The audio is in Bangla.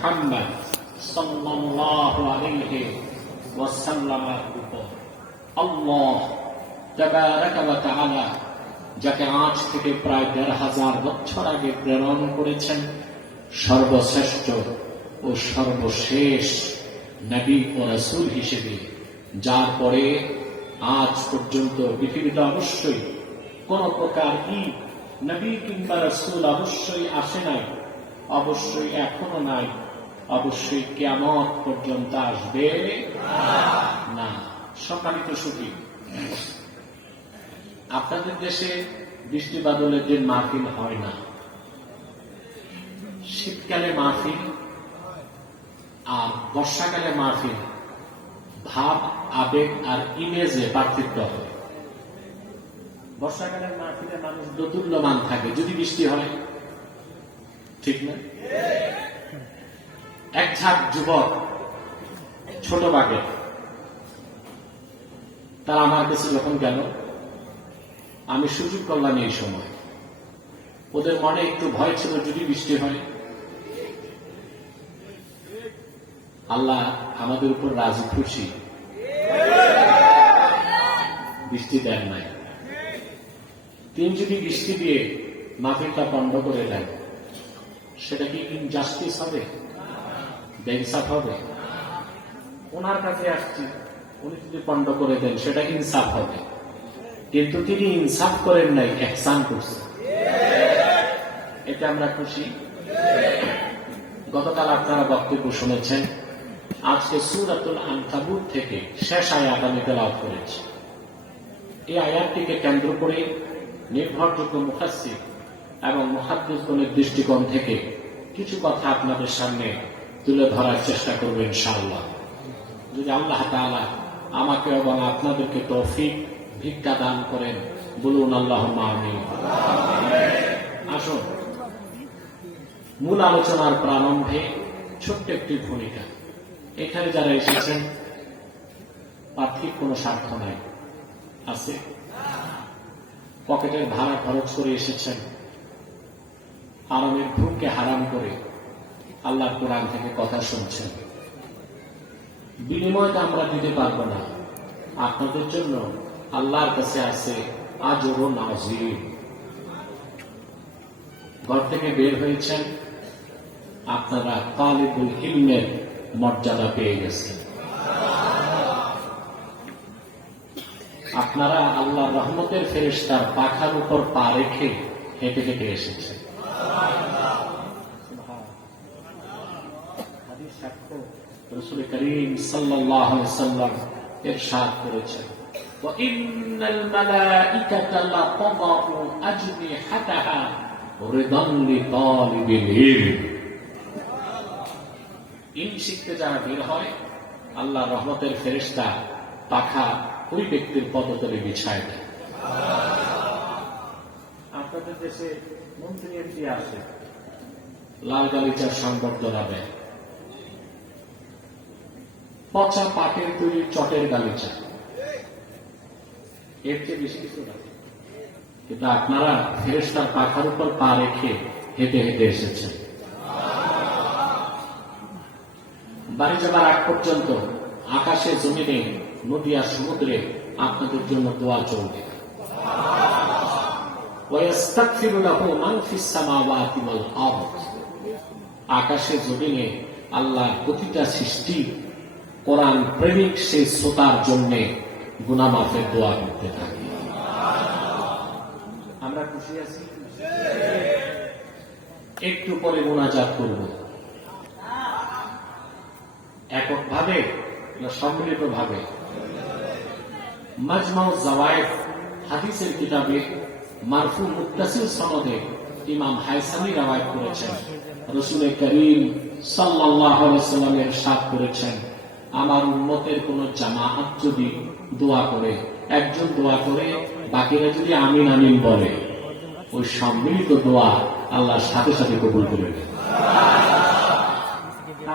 মুহাম্মদ সাল্লাল্লাহু আলাইহি ওয়াসাল্লামের উপর আল্লাহ তাবারাকা ওয়া তাআলা যাকে আজ থেকে প্রায় ১৫০০ বছর আগে প্রেরণ করেছেন সর্বশ্রেষ্ঠ ও সর্বশেষ নবী ও রাসূল হিসেবে, যার পরে আজ পর্যন্ত পৃথিবীতে অবশ্যই কোন প্রকার ঈদ নবী কিংবা রাসূল অবশ্যই আসে নাই, অবশ্যই এখনো নাই, অবশ্যই কিয়ামত পর্যন্ত আসবে না। সম্মানিত সুধী, আপনাদের দেশে বৃষ্টি বাদলের দিন মাহফিল হয় না, শীতকালে মাহফিল আর বর্ষাকালে মাহফিল ভাব, আবেগ আর ইমেজে পার্থক্য হয়। বর্ষাকালের মাহফিলে মানুষ দোদুল্যমান থাকে যদি বৃষ্টি হয়, ঠিক না? এক ঝাঁক যুবক ছোট বাগে তারা আমার কাছে যখন গেল, আমি সুযোগ করলাম এই সময়। ওদের মনে একটু ভয় ছিল যদি বৃষ্টি হয়। আল্লাহ আমাদের উপর রাজি খুশি, বৃষ্টি দেন নাই। তিনি যদি বৃষ্টি দিয়ে মাহফিলটা বন্ধ করে দেন, সেটা কি ইনজাস্টিস হবে? বেইনসাফ হবে? ওনার কাছে আসছি, উনি যদি বন্ধ করে দেন সেটা ইনসাফ হবে, কিন্তু তিনি ইনসাফ করেন নাই, ইহসান করছেন। এতে আমরা খুশি। গতকাল আপনারা বক্তব্য শুনেছেন, আজকে সূরাতুল আনকাবুত থেকে শেষ আয়াত আমি তেলাওয়াত করেছি। এই আয়াতটিকে কেন্দ্র করে নির্ভরযোগ্য মুফাসসির এবং মুহাদ্দিসগণের দৃষ্টিকোণ থেকে কিছু কথা আপনাদের সামনে তুলে ধরার চেষ্টা করবেন ইনশাআল্লাহ। যদি আল্লাহ তাআলা আমাকে এবং আপনাদেরকে তৌফিক ভিক্ষা দান করেন, বলুন আল্লাহুম্মা আমিন। আসুন, মূল আলোচনার প্রারম্ভে ছোট্ট একটি ভূমিকা। এখানে যারা এসেছেন পার্থিব কোনো স্বার্থ নাই, আছে? পকেটের ভাড়া খরচ করে এসেছেন, আরামের ভূখকে হারাম করে আল্লাহর কোরআন থেকে কথা শুনছেন। বিনিময়টা আমরা দিতে পারবো না। আপনাদের জন্য আল্লাহর কাছে আছে আজর ও নাযির। ঘর থেকে বের হয়েছেন, আপনারা তালিবুল ইলমের মর্যাদা পেয়ে গেছেন। আপনারা আল্লাহর রহমতের ফেরেশতার পাখার উপর পা রেখে হেঁটে হেঁটে এসেছেন। হাদিস সাক্ষ্য, রাসূল করিম সাল্লাল্লাহু আলাইহি ওয়াসাল্লাম ইরশাদ করেছেন, ওয়া ইন্নাল মালাইকাতা লাতাদাউ আজনিহাতাহা রিদান লিতালিবিল ইলম। ইলম শিখতে যারা বের হয়, আল্লাহর রহমতের ফেরেশতা পাখা ওই ব্যক্তির পদতলে বিছায় দেয়। আপনাদের দেশে মন্ত্রী এমপি আসে, লাল গালিচার সংবর্ধনা দেয়, পচা পাটের তৈরি চটের গালিচা, এর চেয়ে বেশি কিছু না। কিন্তু আপনারা ফেরেশতার পাখার উপর পা রেখে হেঁটে হেঁটে এসেছেন। বাড়ি যাবার আগ পর্যন্ত আকাশে, জমিনে, নদী আর সমুদ্রে আপনাদের জন্য দোয়া চলবে। ওয়াস্তাগফিরু লাহু মান ফিস সামাওয়াতি ওয়াল আরদ। আকাশে, জমিনে আল্লাহর প্রতিটা সৃষ্টি কোরআন প্রেমিক সেই শ্রোতার জন্য গুনাহ মাফের দোয়া করতে থাকে। আমরা খুশি আছি। একটু পরে মুনাজাত করব, এককভাবে না সম্মিলিত ভাবে। মাজমাউ জাওয়ায়েদ হাদিসের কিতাবে মারফু মুত্তাসিল সনদে ইমাম হায়সামি রওয়ায়াত করেছেন, রাসূল করিম সাল্লাল্লাহু আলাইহি ওয়াসাল্লাম ইরশাদ করেছেন, আমার উম্মতের কোন জামাআত যদি দোয়া করে, একজন দোয়া করে, বাকিরা যদি আমিন আমিন বলে, ওই সম্মিলিত দোয়া আল্লাহর সাথে সাথে কবুল করে নেন।